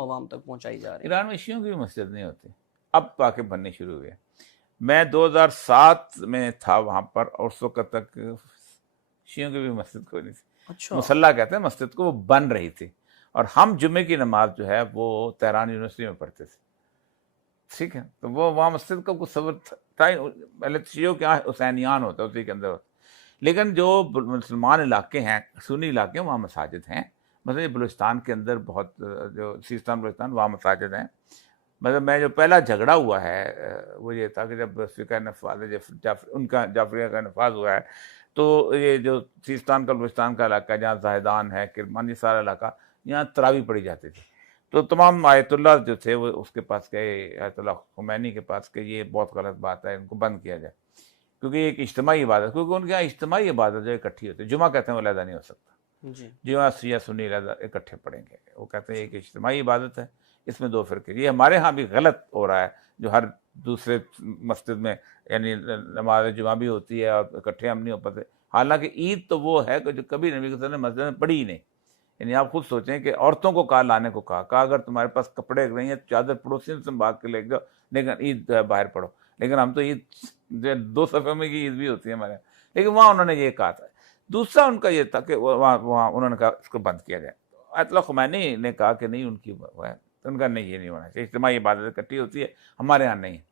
आवाम तक पहुंचाई जा रही है। ईरान में शियों की भी मस्जिद नहीं होती, अब तो आके बननी शुरू हुई है। मैं 2007 में था वहां पर और उस वक्त तक शियों की भी मस्जिद कोई नहीं थी। अच्छा। मुसल्ला कहते हैं मस्जिद को, वो बन रही थी। और हम जुम्मे की नमाज जो है वो तेहरान यूनिवर्सिटी में पढ़ते थे, ठीक है। तो वो वहाँ मस्जिद का कुछ सबर था ही। पहले तो शियों क्या हुसैनियान होता है, उसी के अंदर होता। लेकिन जो मुसलमान इलाके हैं, सुन्नी इलाके, वहाँ मसाजिद हैं। मतलब ये बलूचिस्तान के अंदर बहुत, जो सिस्तान बलूचिस्तान, वहाँ मसाजिद हैं। मतलब मैं जो पहला झगड़ा हुआ है वो ये था कि जब फ़िक़्ह नफ़ाज़ उनका जाफरिया का नफाज हुआ है, तो ये जो सिस्तान का बलूचिस्तान का इलाका जहाँ ज़ाहिदान है, किरमान, ये सारा इलाका, यहाँ तरावी पढ़ी जाती थी। तो तमाम आयतुल्लाह जो थे वो उसके पास गए, आयतुल्लाह खुमैनी के पास, कि ये बहुत गलत बात है, इनको बंद किया जाए, क्योंकि एक इज्तिमाई इबादत, क्योंकि उनके यहाँ इज्तिमाई इबादत जो इकट्ठी होती है, जुमा कहते हैं वो अलहदा नहीं हो सकता, जी। जुमा शिया सुन्नी अलहदा इकट्ठे पढ़ेंगे। वो कहते हैं एक इज्तिमाई इबादत है, इसमें दो फिरके। ये हमारे यहाँ भी गलत हो रहा है, जो हर दूसरे मस्जिद में यानी नमाज जुमा भी होती है और इकट्ठे हम नहीं हो पाते। हालांकि ईद तो वो है कि जो कभी नबी ने मस्जिद में पढ़ी ही नहीं। यानी आप खुद सोचें कि औरतों को कहा लाने को कहा अगर तुम्हारे पास कपड़े नहीं है चादर पड़ोसियों से भाग के ले जाओ, लेकिन ईद बाहर पढ़ो। लेकिन हम तो ईद 2 सफ़े में की ईद भी होती है हमारे यहाँ, लेकिन वहाँ उन्होंने ये कहा था। दूसरा उनका ये था कि वहाँ उन्होंने कहा इसको बंद किया जाए। आयतुल्लाह खुमैनी ने कहा कि नहीं, उनकी वो है, तो उनका नहीं, ये नहीं होना चाहिए, इज्तिमाई इबादत इकट्ठी होती है, हमारे यहाँ नहीं है।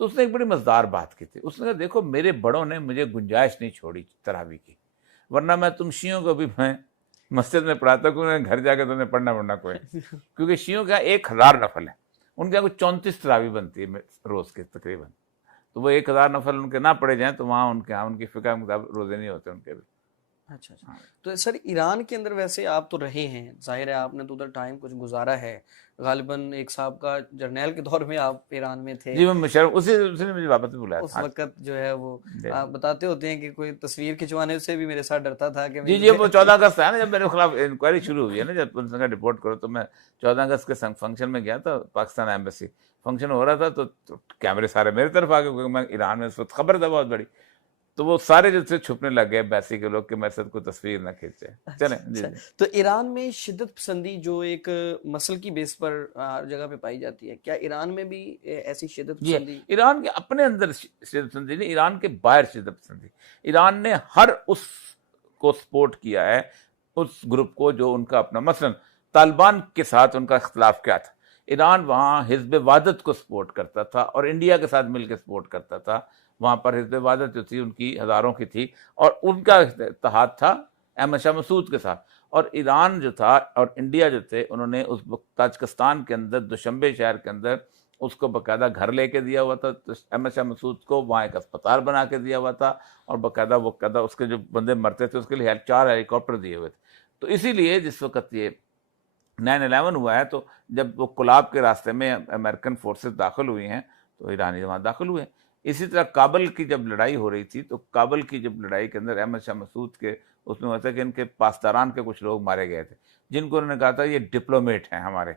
तो उसने एक बड़ी मज़ेदार बात की थी। उसने कहा देखो मेरे बड़ों ने मुझे गुंजाइश नहीं छोड़ी तरावी की, वरना मैं तुम शियों को भी मैं मस्जिद में पढ़ाता, क्योंकि घर जाकर तो उन्हें पढ़ना कोई, क्योंकि शियों का 1000 नफल है, उनके यहाँ कुछ 34 तरावी बनती है रोज़ के तकरीबन। तो वो 1000 नफल उनके ना पढ़े जाएँ तो वहाँ उनके यहाँ उनकी फ़िक़्ह के मुताबिक रोज़े नहीं होते उनके भी। अच्छा अच्छा। तो सर ईरान के अंदर वैसे आप तो रहे हैं, जाहिर है आपने तो उधर टाइम कुछ गुजारा है, गालिबन एक साहब का जर्नैल के दौर में आप ईरान में थे। जी, मैं मुशर्रफ, उसने मुझे वापस बुलाया उस था। वक्त जो है वो आप बताते होते हैं कि कोई तस्वीर खिंचवाने से भी मेरे साथ डरता था कि जी, वो 14 अगस्त है ना, जब मेरे खिलाफ इंक्वायरी शुरू हुई है ना, जब उनसे रिपोर्ट करो, तो मैं 14 अगस्त के फंक्शन में गया था, पाकिस्तान एम्बेसी फंक्शन हो रहा था, तो कैमरे सारे मेरी तरफ आ गए, क्योंकि मैं ईरान में उस वक्त खबर था बहुत बड़ी। तो वो सारे जो थे छुपने लग गए बैसी के लोग कि मेरे साथ कोई तस्वीर ना खींचे। चलें जी। तो ईरान में शिद्दत पसंदी जो एक मसल की बेस पर हर जगह पे पाई जाती है, क्या ईरान में भी ऐसी शिद्दत पसंदी? ईरान के अपने अंदर शिद्दत पसंदी नहीं, ईरान के बाहर शिद्दत पसंदी। ईरान ने हर उस को सपोर्ट किया है, उस ग्रुप को जो उनका अपना, मसलन तालिबान के साथ उनका इख्तलाफ क्या था, ईरान वहाँ हिज़्ब वादत को सपोर्ट करता था और इंडिया के साथ मिलकर सपोर्ट करता था। वहाँ पर हिज़्ब वादत जो थी उनकी हज़ारों की थी और उनका इत्तेहाद था अहमद शाह मसूद के साथ। और ईरान जो था और इंडिया जो थे, उन्होंने उस ताजिकिस्तान के अंदर दुशंबे शहर के अंदर उसको बाकायदा घर लेके दिया हुआ था। तो अहमद शाह मसूद को वहाँ एक अस्पताल बना के दिया हुआ था और बाकायदा उसके जो बंदे मरते थे उसके लिए 4 हेलीकॉप्टर दिए हुए थे। तो इसीलिए जिस वक्त ये 9/11 हुआ है, तो जब वो कोलाब के रास्ते में अमेरिकन फोर्सेस दाखिल हुई हैं तो ईरानी वहाँ दाखिल हुए। इसी तरह काबल की जब लड़ाई हो रही थी, तो काबल की जब लड़ाई के अंदर अहमद शाह मसूद के उसमें हुआ था कि इनके पासदारान के कुछ लोग मारे गए थे, जिनको उन्होंने कहा था ये डिप्लोमेट हैं हमारे।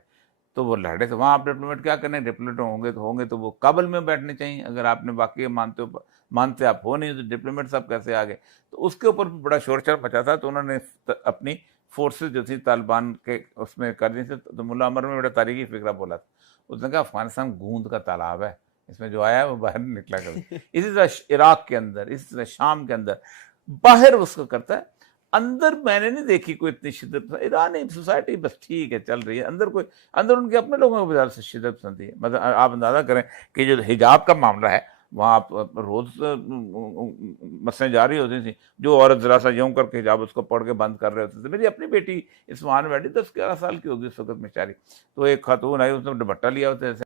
तो वो लड़े थे वहाँ, आप डिप्लोमेट क्या करने, डिप्लोमेट होंगे तो वो काबल में बैठने चाहिए। अगर आपने वाकई मानते आप हो नहीं तो डिप्लोमेट सब कैसे आ गए। तो उसके ऊपर भी बड़ा शोरशर मचा था। तो उन्होंने अपनी फोर्सेस जो थी तालिबान के उसमें कर दी थी। तो मुल्ला अमर में बड़ा तारीखी फिक्रा बोला था, उसने कहा अफगानिस्तान गूंद का तालाब है, इसमें जो आया है वो बाहर नहीं निकला कभी। इसी तरह इराक के अंदर, इसी तरह शाम के अंदर, बाहर उसको करता है, अंदर मैंने नहीं देखी कोई इतनी शिद्दत। ईरानी सोसाइटी बस ठीक है, चल रही है, अंदर उनके अपने लोगों को से शिद्दत पसंद है। मतलब आप अंदाजा करें कि जो हिजाब का मामला है, वहाँ आप रोज मसलें जारी होती थी। जो औरत जरा सा यूं करके हिजाब उसको पढ़ के बंद कर रहे होते थे। मेरी अपनी बेटी इस्फहान में बैठी 10-11 साल की होगी उस वक्त बेचारी, तो एक खातून आई, उसने दुपट्टा लिया होता है